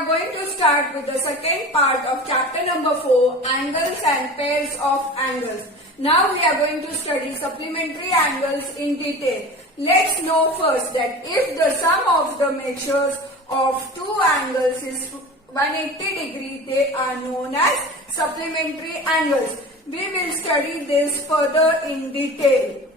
are going to start with the second part of chapter number 4, angles and pairs of angles. Now we are going to study supplementary angles in detail. Let's know first that if the sum of the measures of two angles is 180 degree, they are known as supplementary angles. We will study this further in detail.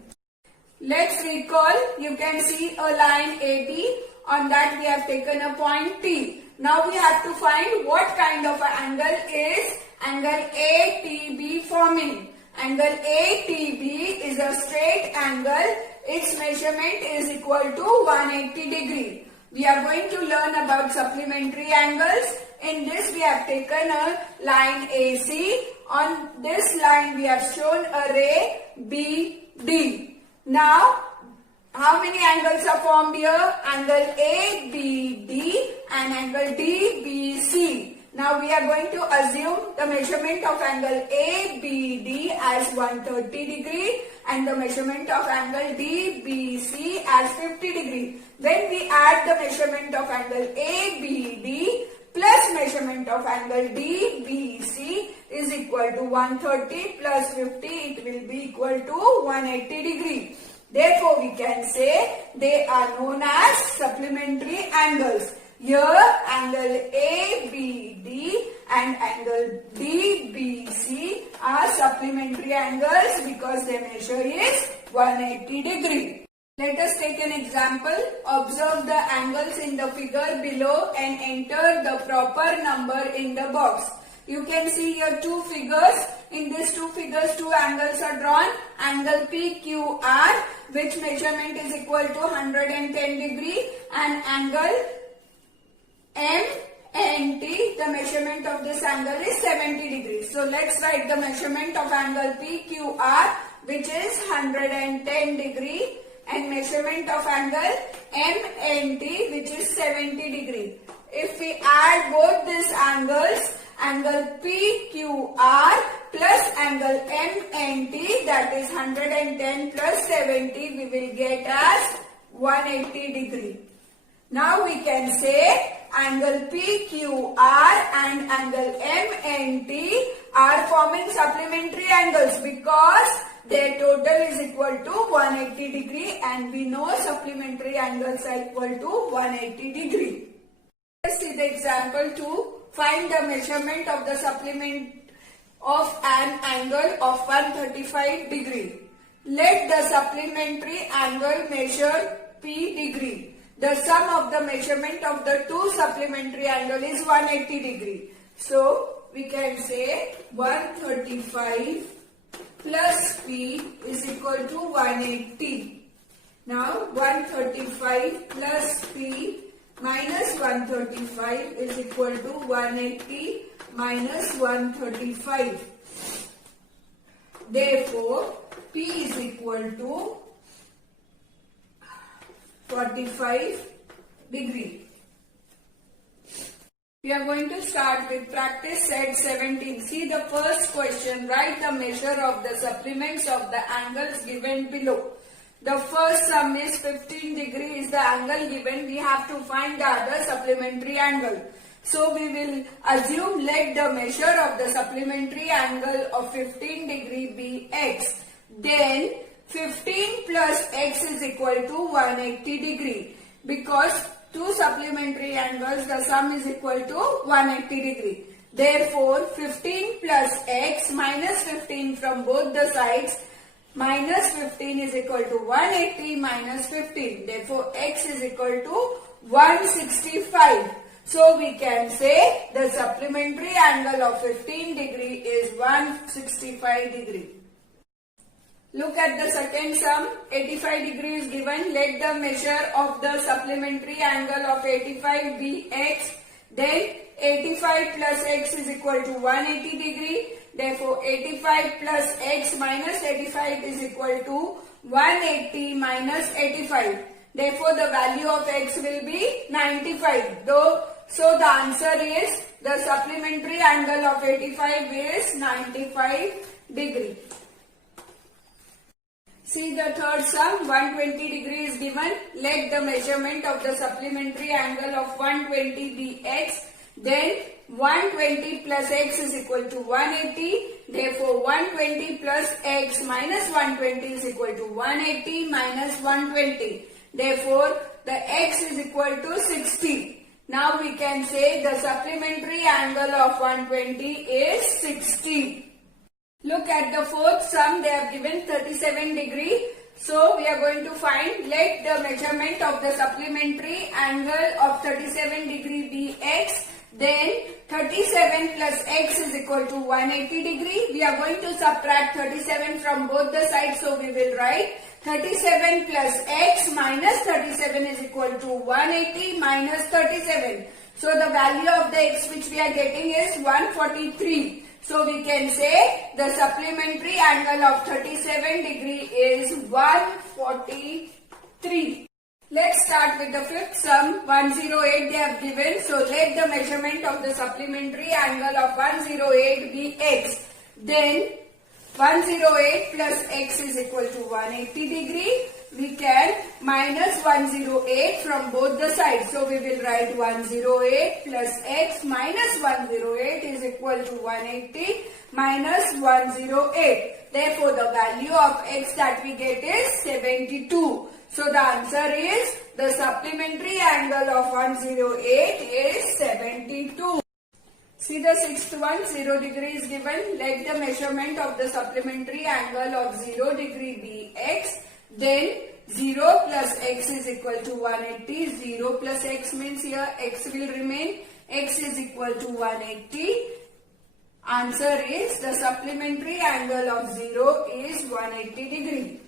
Let's recall, you can see a line AB. On that we have taken a point T. Now we have to find what kind of an angle is angle ATB forming. Angle ATB is a straight angle. Its measurement is equal to 180 degree. We are going to learn about supplementary angles. In this we have taken a line AC. On this line we have shown a ray BD. Now, how many angles are formed here? Angle ABD and angle DBC. Now we are going to assume the measurement of angle ABD as 130 degree and the measurement of angle DBC as 50 degree. When we add the measurement of angle ABD plus measurement of angle DBC is equal to 130 plus 50, it will be equal to 180 degree. Therefore, we can say they are known as supplementary angles. Here, angle ABD and angle DBC are supplementary angles because their measure is 180 degree. Let us take an example. Observe the angles in the figure below and enter the proper number in the box. You can see here two figures. In these two figures, two angles are drawn. Angle PQR, which measurement is equal to 110 degree, and angle MNT, the measurement of this angle is 70 degrees. So let's write the measurement of angle PQR, which is 110 degree, and measurement of angle MNT, which is 70 degree. If we add both these angles, angle PQR plus angle MNT, that is 110 plus 70, we will get as 180 degree. Now we can say angle PQR and angle MNT are forming supplementary angles because their total is equal to 180 degree and we know supplementary angles are equal to 180 degree. Let's see the example 2. Find the measurement of the supplement of an angle of 135 degree. Let the supplementary angle measure P degree. The sum of the measurement of the two supplementary angle is 180 degree. So, we can say 135 plus P is equal to 180. Now, 135 plus P minus 135 is equal to 180 minus 135. Therefore, P is equal to 45 degree. We are going to start with practice set 17. See the first question. Write the measure of the supplements of the angles given below. The first sum is 15 degree is the angle given. We have to find the other supplementary angle. So we will assume let the measure of the supplementary angle of 15 degree be x. Then 15 plus x is equal to 180 degree. Because two supplementary angles, the sum is equal to 180 degree. Therefore 15 plus x minus 15 from both the sides, minus 15 is equal to 180 minus 15. Therefore, x is equal to 165. So, we can say the supplementary angle of 15 degree is 165 degree. Look at the second sum. 85 degree is given. Let the measure of the supplementary angle of 85 be x. Then 85 plus x is equal to 180 degree. Therefore, 85 plus x minus 85 is equal to 180 minus 85. Therefore, the value of x will be 95. So, the answer is the supplementary angle of 85 is 95 degree. See the third sum, 120 degree is given. Let the measurement of the supplementary angle of 120 be x. Then 120 plus x is equal to 180. Therefore 120 plus x minus 120 is equal to 180 minus 120. Therefore the x is equal to 60. Now we can say the supplementary angle of 120 is 60. Look at the fourth sum. They have given 37 degree. So we are going to find, let the measurement of the supplementary angle of 37 degree be x. Then 37 plus x is equal to 180 degree. We are going to subtract 37 from both the sides. So we will write 37 plus x minus 37 is equal to 180 minus 37. So the value of the x which we are getting is 143. So we can say the supplementary angle of 37 degree is 143. Let's start with the fifth sum. 108 they have given. So let the measurement of the supplementary angle of 108 be x. Then 108 plus x is equal to 180 degree. We can minus 108 from both the sides. So we will write 108 plus x minus 108 is equal to 180 minus 108. Therefore the value of x that we get is 72. So the answer is the supplementary angle of 108 is 72. See the sixth one, 0 degree is given. Let the measurement of the supplementary angle of 0 degree be x. Then 0 plus x is equal to 180. 0 plus x means here x will remain. X is equal to 180. Answer is the supplementary angle of 0 is 180 degree.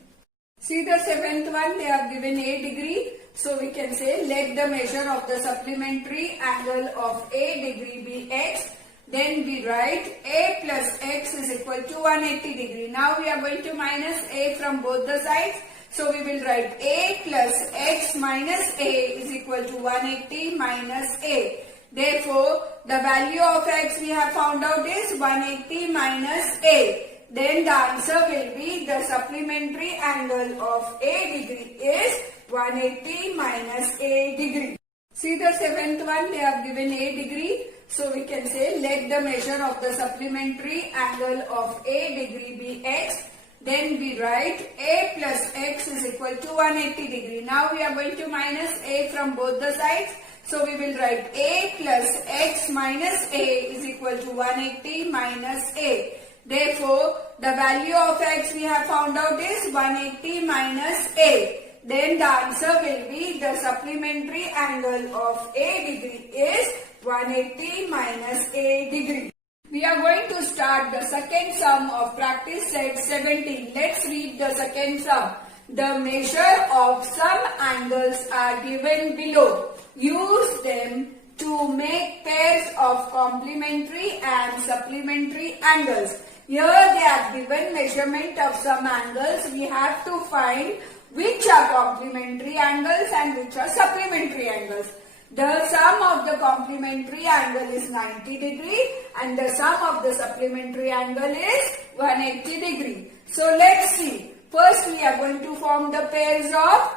See the seventh one, they have given a degree. So we can say let the measure of the supplementary angle of a degree be x. Then we write a plus x is equal to 180 degree. Now we are going to minus a from both the sides. So we will write a plus x minus a is equal to 180 minus a. Therefore the value of x we have found out is 180 minus a. Then the answer will be the supplementary angle of a degree is 180 minus a degree. See the seventh one, they have given a degree. So we can say let the measure of the supplementary angle of a degree be x. Then we write a plus x is equal to 180 degree. Now we are going to minus a from both the sides. So we will write a plus x minus a is equal to 180 minus a. Therefore, the value of x we have found out is 180 minus a. Then the answer will be the supplementary angle of a degree is 180 minus a degree. We are going to start the second sum of practice set 17. Let's read the second sum. The measure of some angles are given below. Use them to make pairs of complementary and supplementary angles. Here they have given measurement of some angles. We have to find which are complementary angles and which are supplementary angles. The sum of the complementary angle is 90 degree and the sum of the supplementary angle is 180 degree. So let's see. First we are going to form the pairs of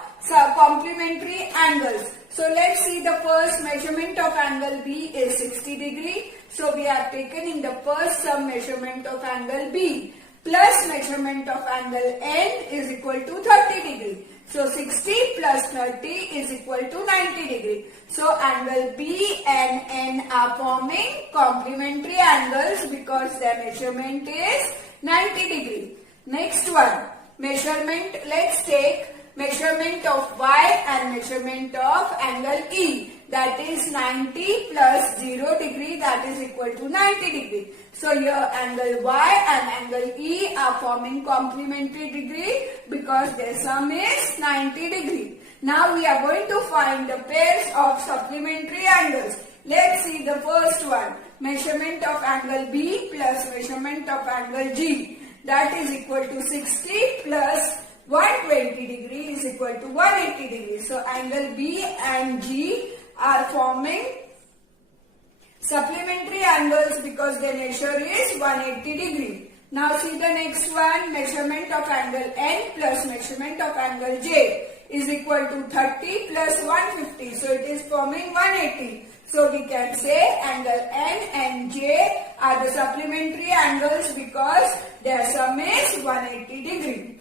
complementary angles. So let's see, the first measurement of angle B is 60 degree. So we have taken in the first sum measurement of angle B plus measurement of angle N is equal to 30 degree. So 60 plus 30 is equal to 90 degree. So angle B and N are forming complementary angles because their measurement is 90 degree. Next one, measurement, let's take measurement of Y and measurement of angle E, that is 90 plus 0 degree, that is equal to 90 degree. So here angle Y and angle E are forming complementary degree because their sum is 90 degree. Now we are going to find the pairs of supplementary angles. Let's see the first one, measurement of angle B plus measurement of angle G, that is equal to 60 plus 120 degree is equal to 180 degree. So angle B and G are forming supplementary angles because their measure is 180 degree. Now see the next one, measurement of angle N plus measurement of angle J is equal to 30 plus 150. So it is forming 180. So we can say angle N and J are the supplementary angles because their sum is 180 degree.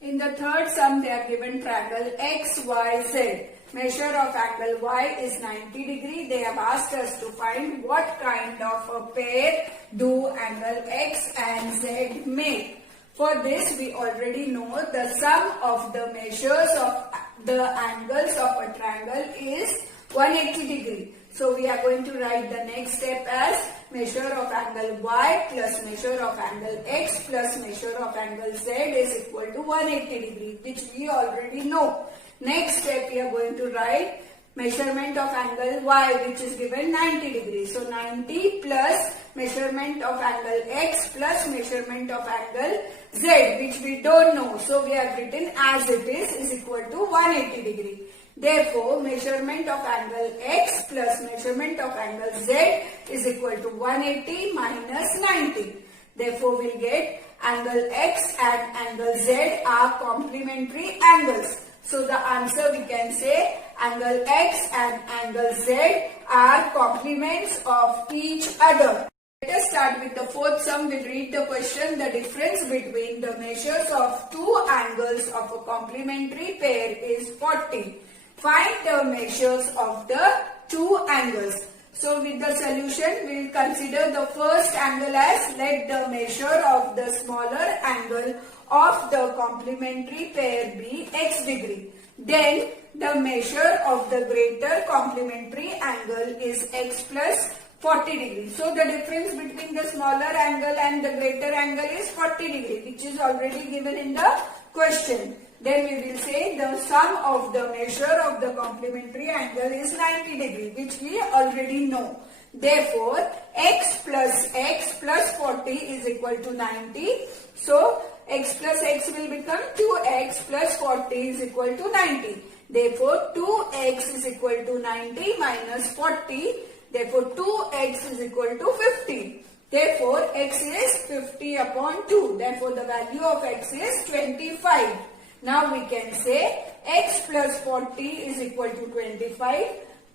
In the third sum, they have given triangle XYZ. Measure of angle Y is 90 degree. They have asked us to find what kind of a pair do angle X and Z make. For this, we already know the sum of the measures of the angles of a triangle is 180 degree. So we are going to write the next step as measure of angle Y plus measure of angle X plus measure of angle Z is equal to 180 degree, which we already know. Next step, we are going to write measurement of angle Y, which is given 90 degrees. So 90 plus measurement of angle X plus measurement of angle Z, which we don't know. So we have written as it is equal to 180 degree. Therefore, measurement of angle X plus measurement of angle Z is equal to 180 minus 90. Therefore, we'll get angle X and angle Z are complementary angles. So the answer we can say angle X and angle Z are complements of each other. Let us start with the fourth sum. We'll read the question. The difference between the measures of two angles of a complementary pair is 40. Find the measures of the two angles. So with the solution, we will consider the first angle as let the measure of the smaller angle of the complementary pair be x degree. Then the measure of the greater complementary angle is x plus 40 degree. So the difference between the smaller angle and the greater angle is 40 degree, which is already given in the question. Then we will say the sum of the measure of the complementary angle is 90 degree, which we already know. Therefore, x plus 40 is equal to 90. So, x plus x will become 2x plus 40 is equal to 90. Therefore, 2x is equal to 90 minus 40. Therefore, 2x is equal to 50. Therefore, x is 50 upon 2. Therefore, the value of x is 25. Now we can say x plus 40 is equal to 25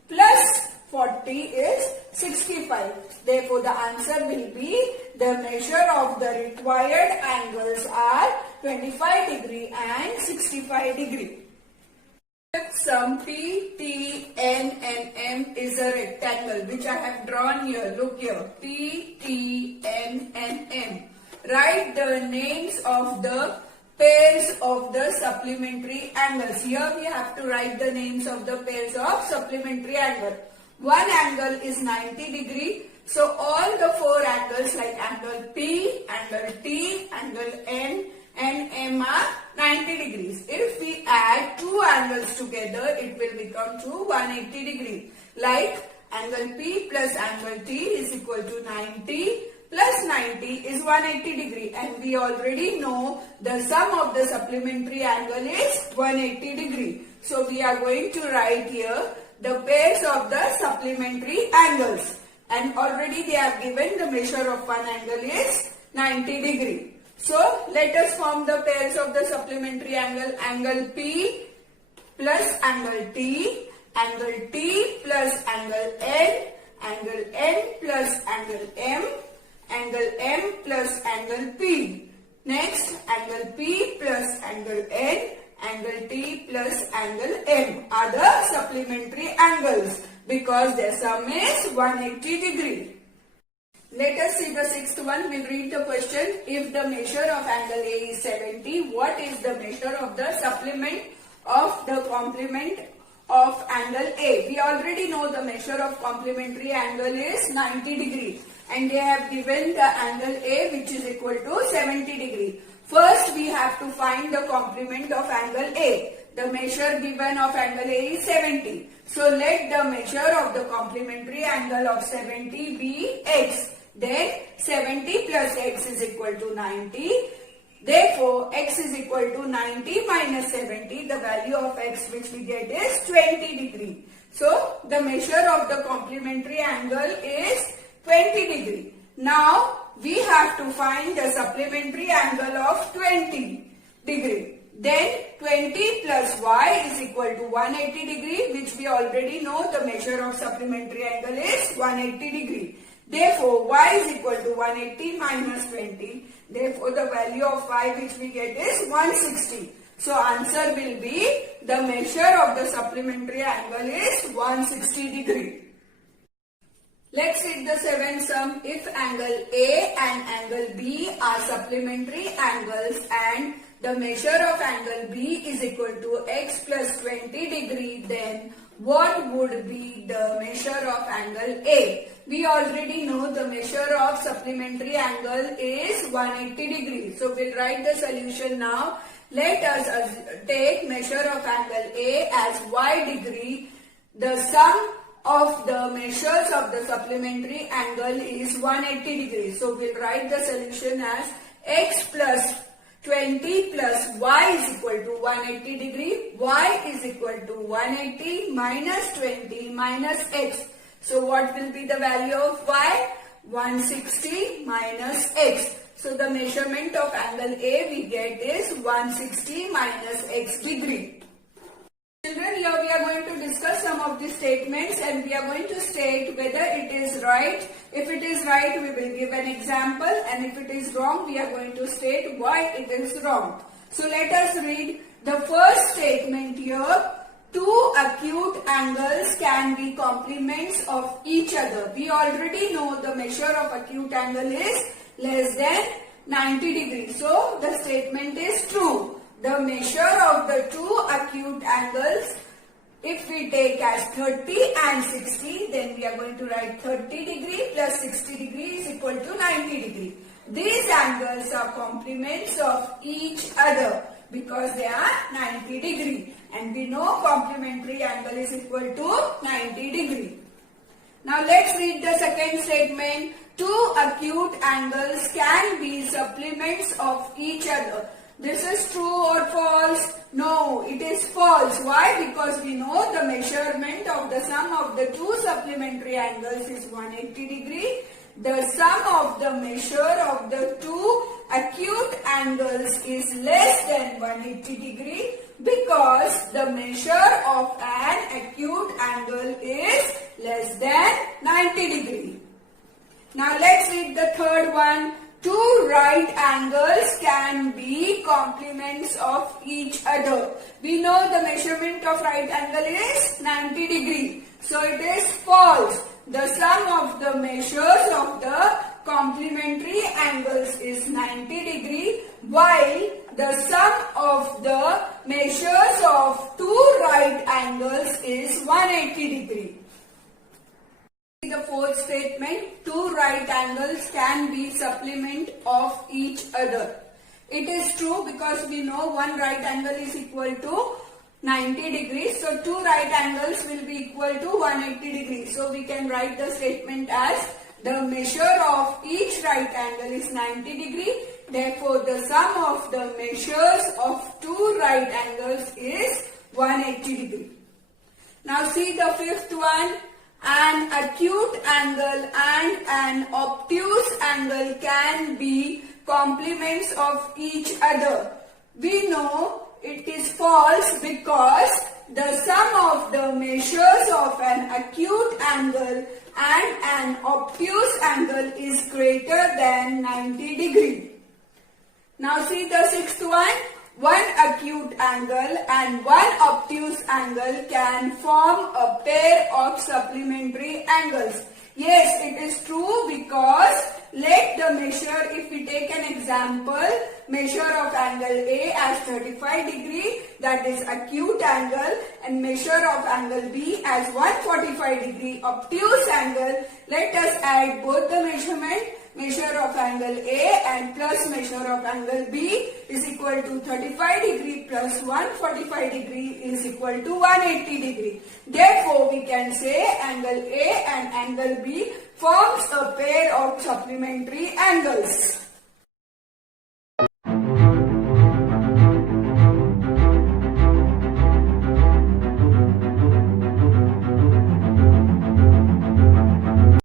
plus 40 is 65. Therefore, the answer will be the measure of the required angles are 25 degree and 65 degree. Fifth sum P, T, N and M is a rectangle which I have drawn here. Look here. P, T, N and M. Write the names of the pairs of the supplementary angles. Here we have to write the names of the pairs of supplementary angle. One angle is 90 degree. So all the four angles like angle P, angle T, angle N and M are 90 degrees. If we add two angles together, it will become to 180 degree. Like angle P plus angle T is equal to 90 plus 90 is 180 degree, and we already know the sum of the supplementary angle is 180 degree. So we are going to write here the pairs of the supplementary angles, and already they have given the measure of one angle is 90 degree. So let us form the pairs of the supplementary angle. Angle P plus angle T, angle T plus angle N, angle N plus angle M, angle M plus angle P. Next, angle P plus angle N, angle T plus angle M are the supplementary angles because their sum is 180 degree. Let us see the sixth one. We read the question. If the measure of angle A is 70, what is the measure of the supplement of the complement of angle A? We already know the measure of complementary angle is 90 degree. And they have given the angle A which is equal to 70 degree. First we have to find the complement of angle A. The measure given of angle A is 70. So let the measure of the complementary angle of 70 be x. Then 70 plus x is equal to 90. Therefore x is equal to 90 minus 70. The value of x which we get is 20 degree. So the measure of the complementary angle is 20 degree. Now we have to find the supplementary angle of 20 degree. Then 20 plus y is equal to 180 degree, which we already know the measure of supplementary angle is 180 degree. Therefore, y is equal to 180 minus 20. Therefore, the value of y which we get is 160. So, answer will be the measure of the supplementary angle is 160 degree. Let's read the seventh sum. If angle A and angle B are supplementary angles and the measure of angle B is equal to x plus 20 degree, then what would be the measure of angle A? We already know the measure of supplementary angle is 180 degree. So we'll write the solution now. Let us take measure of angle A as y degree. The sum of the measures of the supplementary angle is 180 degrees. So we'll write the solution as x plus 20 plus y is equal to 180 degree. Y is equal to 180 minus 20 minus x. So what will be the value of y? 160 minus x. So the measurement of angle A we get is 160 minus x degree. Children, here we are going to discuss some of the statements and we are going to state whether it is right. If it is right, we will give an example, and if it is wrong, we are going to state why it is wrong. So let us read the first statement here. Two acute angles can be complements of each other. We already know the measure of acute angle is less than 90 degrees. So the statement is true. The measure of the two acute angles, if we take as 30 and 60, then we are going to write 30 degree plus 60 degree is equal to 90 degree. These angles are complements of each other because they are 90 degree. And we know complementary angle is equal to 90 degree. Now let's read the second statement. Two acute angles can be supplements of each other. This is true or false? No, it is false. Why? Because we know the measurement of the sum of the two supplementary angles is 180 degree. The sum of the measure of the two acute angles is less than 180 degree because the measure of an acute angle is less than 90 degree. Now let's read the third one. Two right angles can be complements of each other. We know the measurement of right angle is 90 degree. So it is false. The sum of the measures of the complementary angles is 90 degree, while the sum of the measures of two right angles is 180 degree. The fourth statement, two right angles can be supplement of each other. It is true because we know one right angle is equal to 90 degrees. So two right angles will be equal to 180 degrees. So we can write the statement as the measure of each right angle is 90 degree. Therefore, the sum of the measures of two right angles is 180 degree. Now see the fifth one. An acute angle and an obtuse angle can be complements of each other. We know it is false because the sum of the measures of an acute angle and an obtuse angle is greater than 90 degree. Now see the sixth one. One acute angle and one obtuse angle can form a pair of supplementary angles. Yes, it is true because let the measure, if we take an example, measure of angle A as 35 degree, that is acute angle, and measure of angle B as 145 degree obtuse angle. Let us add both the measure of angle A and plus measure of angle B is equal to 35 degree plus 145 degree is equal to 180 degree. Therefore, we can say angle A and angle B forms a pair of supplementary angles.